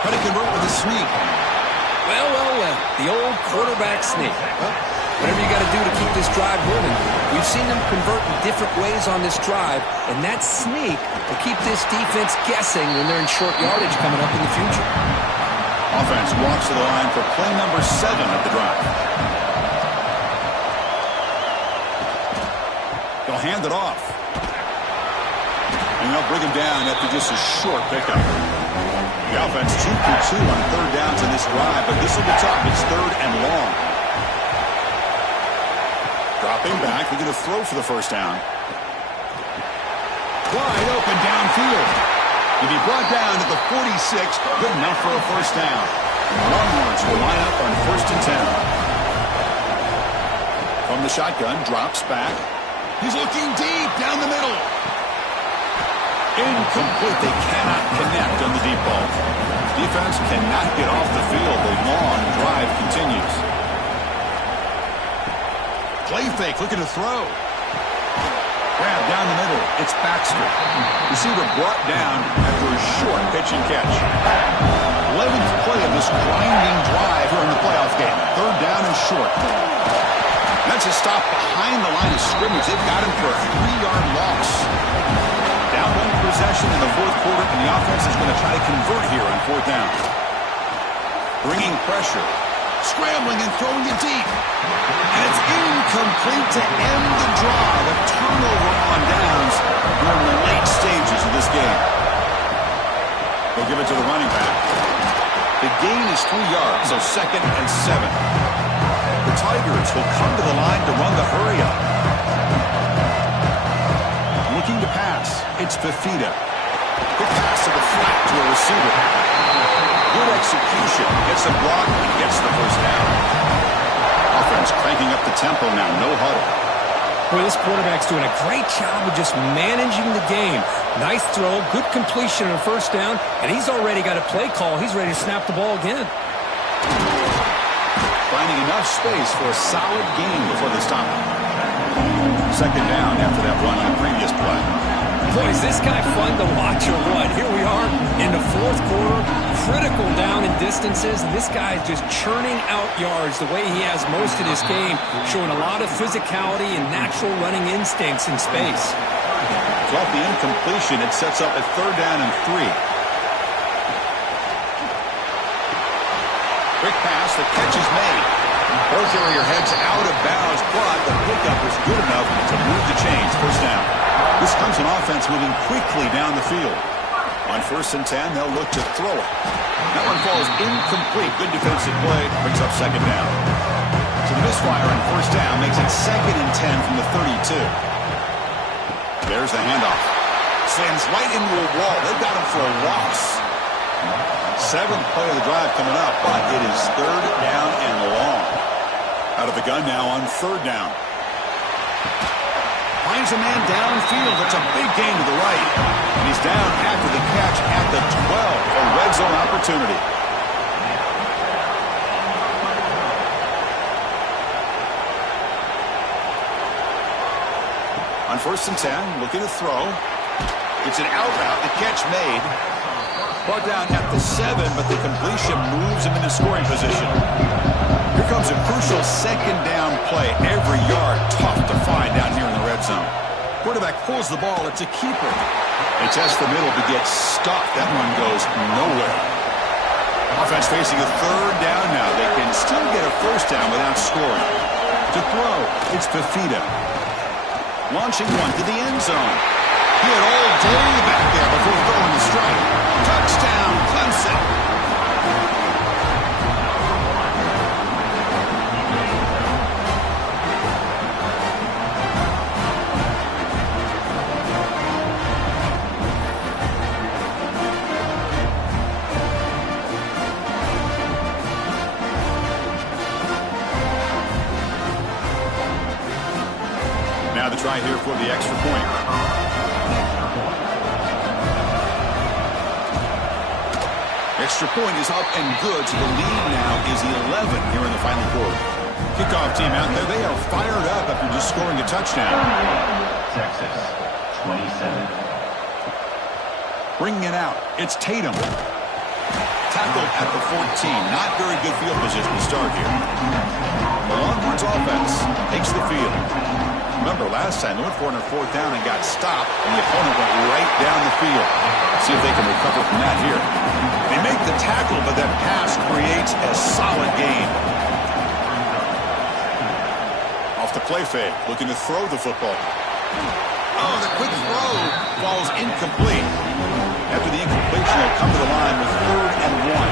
Trying to convert with a sneak. Well. The old quarterback sneak. Whatever you got to do to keep this drive moving. We've seen them convert in different ways on this drive, and that sneak will keep this defense guessing when they're in short yardage coming up in the future. Offense walks to the line for play number 7 of the drive. They'll hand it off. And they'll bring him down after just a short pickup. The offense 2 for 2 on third downs in this drive, but this will be tough. It's third and long. Dropping back, they're going to throw for the first down. Wide open downfield. To be brought down at the 46, good enough for a first down. Longhorns will line up on 1st and 10. From the shotgun, drops back. He's looking deep down the middle. Incomplete. They cannot connect on the deep ball. Defense cannot get off the field. The long drive continues. Play fake, looking to throw. Grab down the middle. It's Baxter. Receiver brought down after a short pitch and catch. 11th play of this grinding drive here in the playoff game. Third down and short. That's a stop behind the line of scrimmage. They've got him for a 3-yard loss. Down 1 possession in the 4th quarter, and the offense is going to try to convert here on 4th down. Bringing pressure. Scrambling and throwing it deep. And it's incomplete to end the drive. A turnover on downs during the late stages of this game. They'll give it to the running back. The gain is 3 yards, so 2nd and 7. The Tigers will come to the line to run the hurry-up. Looking to pass. It's Fafita. Good pass to the flat to a receiver. Good execution. Gets a block and gets the first down. Offense cranking up the tempo now. No huddle. Boy, this quarterback's doing a great job of just managing the game. Nice throw, good completion on first down, and he's already got a play call. He's ready to snap the ball again. Finding enough space for a solid gain before they stop him. Second down after that run on the previous play. Boy, is this guy fun to watch or what? Here we are in the 4th quarter, critical down in distances, and this guy is just churning out yards the way he has most of this game, showing a lot of physicality and natural running instincts in space. So off the incompletion, it sets up a 3rd down and 3. Quick pass, the catch is made. Ball carrier heads out of bounds, but the pickup was good enough to move the chains. First down. This comes an offense moving quickly down the field. On 1st and 10, they'll look to throw it. That one falls incomplete. Good defensive play. Brings up 2nd down. So the misfire on 1st down makes it 2nd and 10 from the 32. There's the handoff. Slams right into a wall. They've got him for a loss. 7th play of the drive coming up, but it is 3rd down and long. Out of the gun now on 3rd down. Finds a man downfield. That's a big gain to the right. And he's down after the catch at the 12. A red zone opportunity. On 1st and 10, looking to throw. It's an out route. The catch made. Brought down at the 7, but the completion moves him into scoring position. Here comes a crucial 2nd down play. Every yard tough to find down here in the red zone. Quarterback pulls the ball. It's a keeper. They test the middle to get stuffed. That one goes nowhere. Offense facing a 3rd down now. They can still get a first down without scoring. To throw, it's Fafita. Launching one to the end zone. He had all day back there before throwing the strike. Touchdown, Clemson. the try here for the extra point. Extra point is up and good, so the lead now is 11 here in the final quarter. Kickoff team out there, they are fired up after just scoring a touchdown. Texas, 27. Bringing it out, it's Tatum. Tackled at the 14. Not very good field position to start here. The Longhorns offense takes the field. Remember, last time they went for it on 4th down and got stopped, and the opponent went right down the field. See if they can recover from that here. They make the tackle, but that pass creates a solid gain. Off the play fake, looking to throw the football. Oh, the quick throw falls incomplete. After the incompletion, they'll come to the line with 3rd and 1.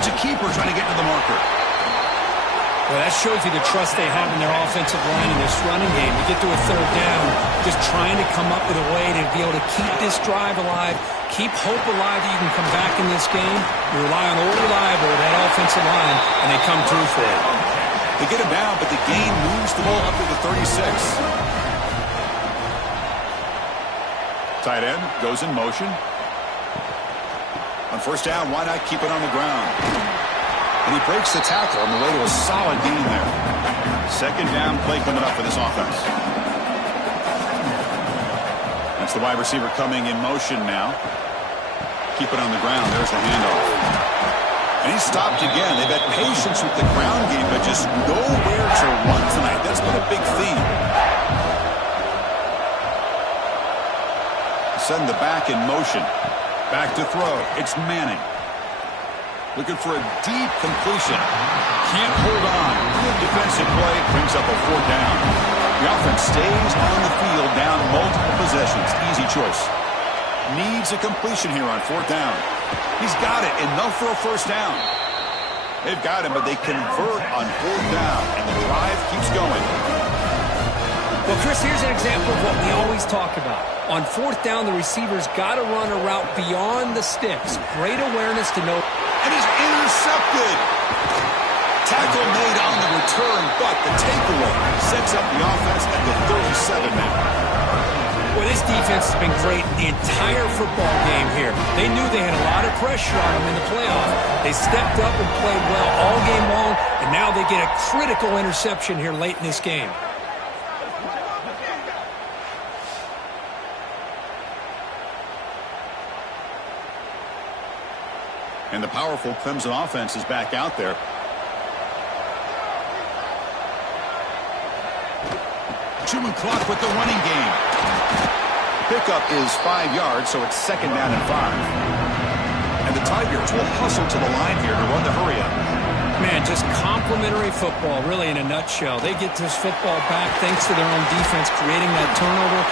It's a keeper trying to get to the marker. Well, that shows you the trust they have in their offensive line in this running game. You get to a 3rd down, just trying to come up with a way to be able to keep this drive alive, keep hope alive that you can come back in this game. You rely on old reliable, that offensive line, and they come through for it. They get him down, but the gain moves the ball up to the 36. Tight end goes in motion. On 1st down, why not keep it on the ground? And he breaks the tackle on the way to a solid gain there. 2nd down play coming up for this offense. That's the wide receiver coming in motion now. Keep it on the ground. There's the handoff. And he stopped again. They've had patience with the ground game, but just nowhere to run tonight. That's been a big theme. Send the back in motion. Back to throw. It's Manning. Looking for a deep completion. Can't hold on. Good defensive play. Brings up a 4th down. The offense stays on the field down multiple possessions. Easy choice. Needs a completion here on 4th down. He's got it. Enough for a 1st down. They've got him, but they convert on 4th down, and the drive keeps going. Well, Chris, here's an example of what we always talk about. On 4th down, the receiver's got to run a route beyond the sticks. Great awareness to know. And he's intercepted. Tackle made on the return, but the takeaway sets up the offense at the 37 now. Well, this defense has been great the entire football game here. They knew they had a lot of pressure on them in the playoff. They stepped up and played well all game long, and now they get a critical interception here late in this game. And the powerful Clemson offense is back out there. Chewing clock with the running game. Pickup is 5 yards, so it's 2nd down and 5. And the Tigers will hustle to the line here to run the hurry up. Man, just complimentary football, really, in a nutshell. They get this football back thanks to their own defense, creating that turnover,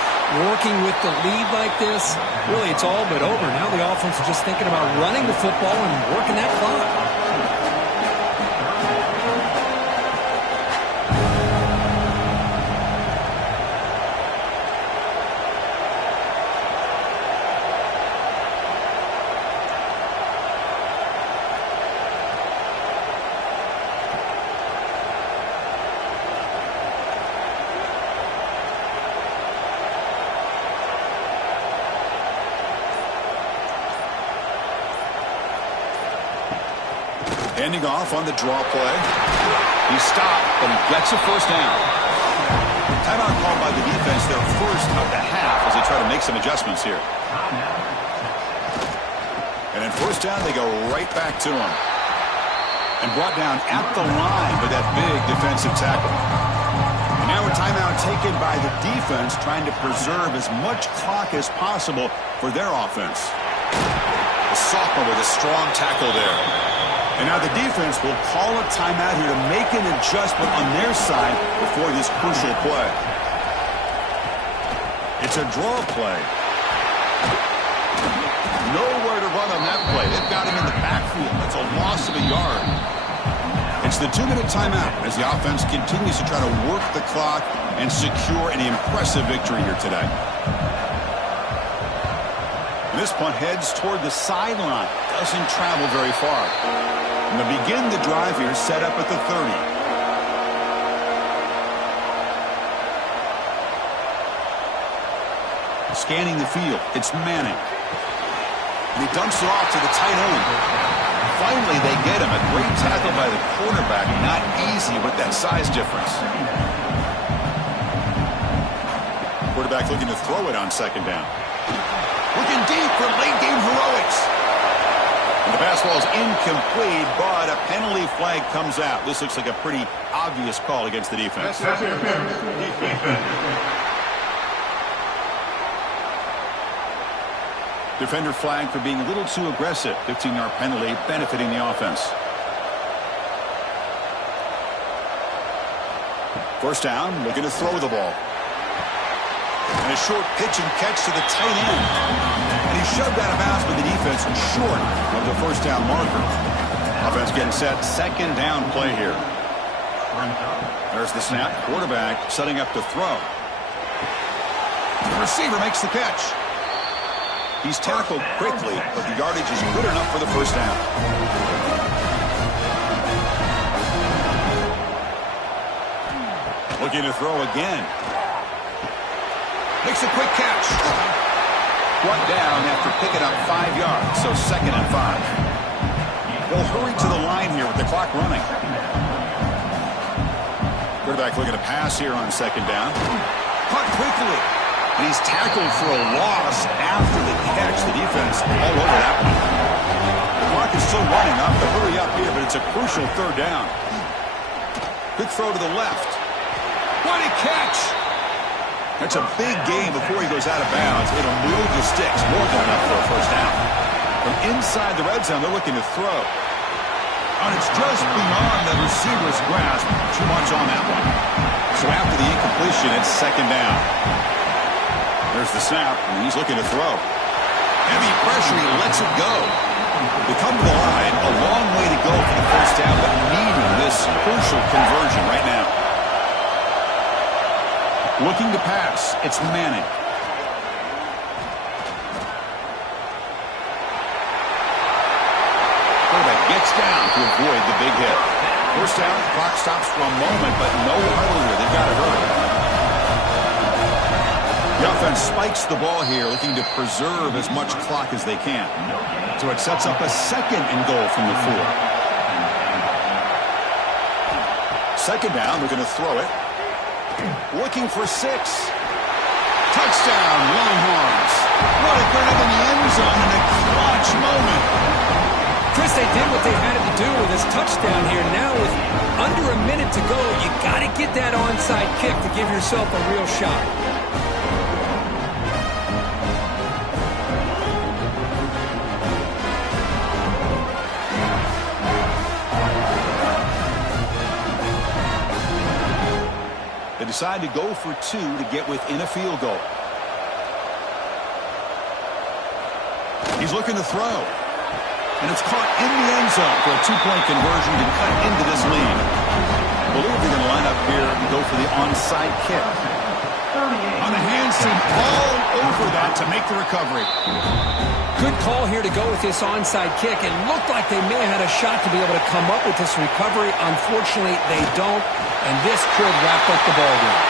working with the lead like this. Really, it's all but over. Now the offense is just thinking about running the football and working that clock. Handing off on the draw play. He stopped, but he gets a 1st down. Timeout called by the defense, their first of the half, as they try to make some adjustments here. And in 1st down, they go right back to him. And brought down at the line with that big defensive tackle. And now a timeout taken by the defense, trying to preserve as much clock as possible for their offense. The sophomore with a strong tackle there. And now the defense will call a timeout here to make an adjustment on their side before this crucial play. It's a draw play. Nowhere to run on that play. They've got him in the backfield. That's a loss of a yard. It's the 2-minute timeout as the offense continues to try to work the clock and secure an impressive victory here today. And this punt heads toward the sideline. Doesn't travel very far. And to begin the drive here, set up at the 30. Scanning the field. It's Manning. And he dumps it off to the tight end. Finally, they get him. A great tackle by the quarterback. Not easy with that size difference. Quarterback looking to throw it on second down. Looking deep for late-game heroics. And the pass ball is incomplete, but a penalty flag comes out. This looks like a pretty obvious call against the defense. Defender flag for being a little too aggressive. 15-yard penalty benefiting the offense. First down, looking to throw the ball. And a short pitch and catch to the tight end. And he shoved out of bounds with the defense short of the first down marker. Offense getting set. Second down play here. There's the snap. Quarterback setting up to throw. The receiver makes the catch. He's tackled quickly, but the yardage is good enough for the first down. Looking to throw again. Makes a quick catch. Brought down after picking up 5 yards, so second and 5. They'll hurry to the line here with the clock running. Quarterback looking to pass here on second down. Caught quickly. And he's tackled for a loss after the catch. The defense all over that one. The clock is still running. Up to hurry up here, but it's a crucial third down. Good throw to the left. What a catch! That's a big gain before he goes out of bounds. It'll move the sticks. More than enough for a first down. From inside the red zone, they're looking to throw. And it's just beyond the receiver's grasp. Too much on that one. So after the incompletion, it's second down. There's the snap, and he's looking to throw. Heavy pressure, he lets it go. They come to the line, a long way to go for the first down, but needing this crucial conversion right now. Looking to pass, it's Manning. Quarterback gets down to avoid the big hit. First down, clock stops for a moment, but no huddle here. They've got to hurry. The offense spikes the ball here, looking to preserve as much clock as they can. So it sets up a second and goal from the 4. Second down, they're going to throw it. Looking for 6. Touchdown, Longhorns. What a grab in the end zone in a clutch moment. Chris, they did what they had to do with this touchdown here. Now with under a minute to go, you got to get that onside kick to give yourself a real shot. They decide to go for 2 to get within a field goal. He's looking to throw. And it's caught in the end zone for a 2-point conversion to cut into this lead. I believe they're going to line up here and go for the onside kick. On the handstand, all over that to make the recovery. Good call here to go with this onside kick. It looked like they may have had a shot to be able to come up with this recovery. Unfortunately, they don't, and this could wrap up the ball game.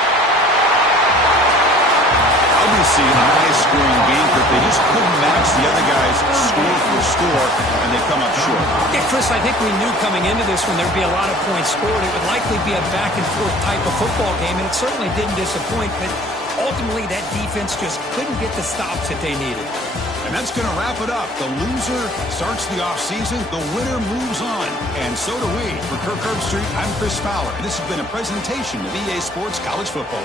Obviously, a high-scoring game, but they just couldn't match the other guys score for score, and they come up short. Yeah, Chris, I think we knew coming into this one there'd be a lot of points scored. It would likely be a back-and-forth type of football game, and it certainly didn't disappoint, but ultimately that defense just couldn't get the stops that they needed. And that's going to wrap it up. The loser starts the offseason. The winner moves on. And so do we. For Kirk Herbstreit, I'm Chris Fowler. And this has been a presentation of EA Sports College Football.